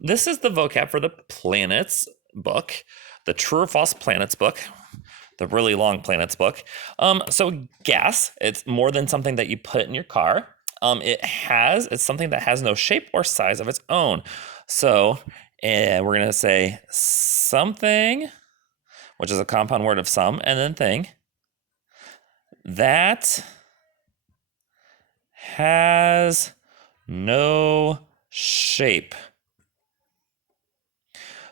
this is the vocab for the planets book, the true or false planets book, the really long planets book. So gas, it's more than something that you put in your car. It's something that has no shape or size of its own. So we're going to say something, which is a compound word of some and then thing, that has no shape.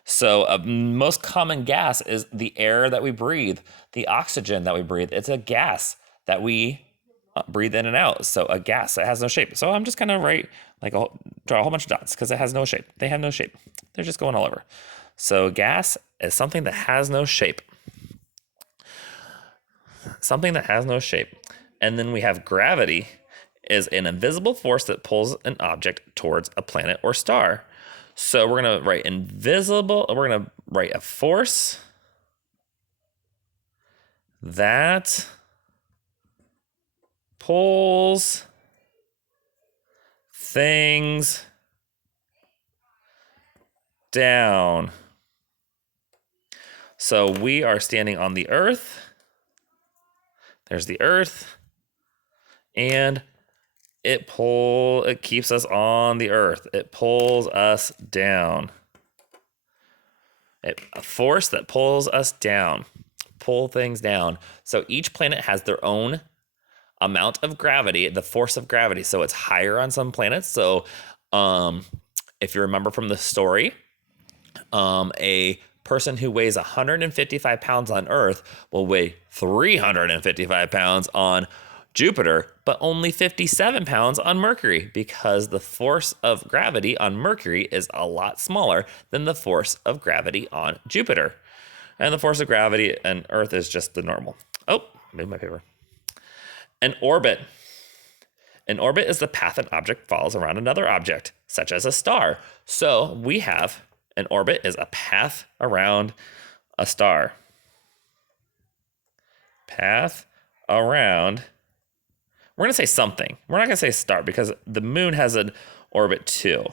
So a most common gas is the air that we breathe, the oxygen that we breathe. It's a gas that we breathe in and out. So a gas that has no shape. So I'm just going to draw a whole bunch of dots because it has no shape. They have no shape. They're just going all over. So gas is something that has no shape. Something that has no shape. And then we have gravity is an invisible force that pulls an object towards a planet or star. So we're going to write invisible. We're going to write a force that pulls things down. So we are standing on the earth. There's the earth. And it keeps us on the earth. It pulls us down. A force that pulls us down. Pull things down. So each planet has their own amount of gravity, the force of gravity. So it's higher on some planets. So if you remember from the story, a person who weighs 155 pounds on Earth will weigh 355 pounds on Jupiter, but only 57 pounds on Mercury because the force of gravity on Mercury is a lot smaller than the force of gravity on Jupiter. And the force of gravity on Earth is just the normal. Oh, made my paper. An orbit. An orbit is the path an object follows around another object, such as a star. So we have an orbit is a path around a star. Path around. We're going to say something. We're not going to say star because the moon has an orbit too.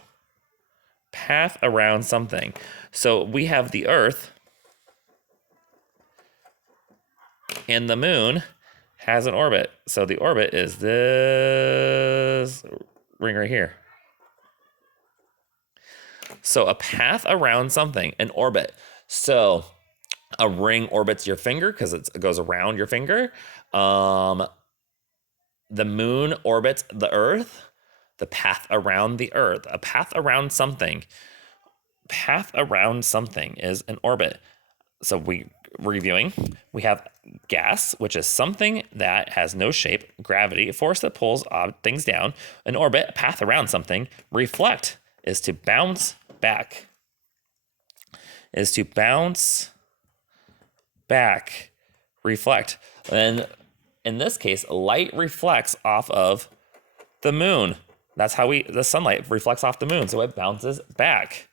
Path around something. So we have the Earth and the moon has an orbit. So the orbit is this ring right here. So a path around something, an orbit. So a ring orbits your finger because it goes around your finger. The moon orbits the earth, the path around the earth, a path around something. Path around something is an orbit. So reviewing, we have gas, which is something that has no shape, gravity, a force that pulls things down, an orbit, a path around something. Reflect is to bounce back. Reflect. And in this case, light reflects off of the moon. That's how the sunlight reflects off the moon, so it bounces back.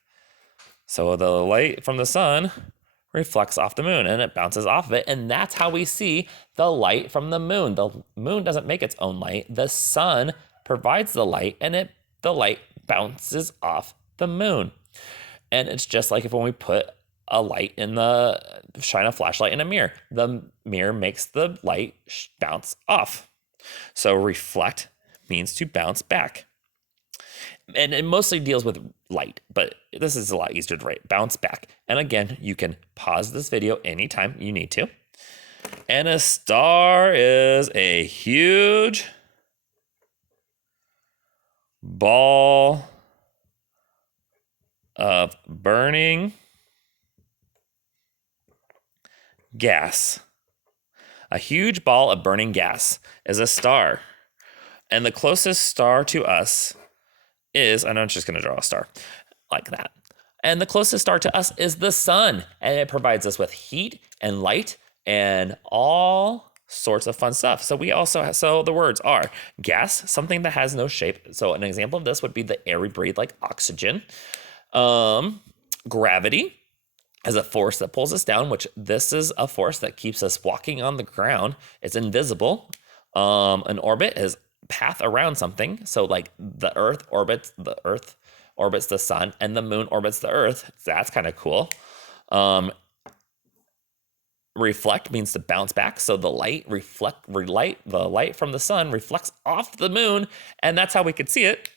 So the light from the sun reflects off the moon and it bounces off of it, and that's how we see the light from the moon. The moon doesn't make its own light. The sun provides the light, and the light bounces off the moon. And it's just like when we put shine a flashlight in a mirror. The mirror makes the light bounce off. So reflect means to bounce back. And it mostly deals with light, but this is a lot easier to write. Bounce back. And again, you can pause this video anytime you need to. And a star is a huge ball of burning gas. A huge ball of burning gas is a star. And the closest star to us is, I'm just going to draw a star like that. And the closest star to us is the sun. And it provides us with heat and light and all sorts of fun stuff. So the words are gas, something that has no shape. So an example of this would be the air we breathe, like oxygen. Gravity is a force that pulls us down, which this is a force that keeps us walking on the ground. It's invisible. An orbit is path around something. So like the earth orbits the sun and the moon orbits the earth. That's kind of cool. Reflect means to bounce back. So the light the light from the sun reflects off the moon, and that's how we could see it.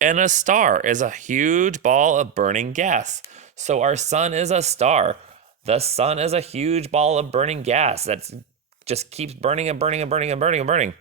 And a star is a huge ball of burning gas. So our sun is a star. The sun is a huge ball of burning gas that just keeps burning and burning and burning and burning and burning.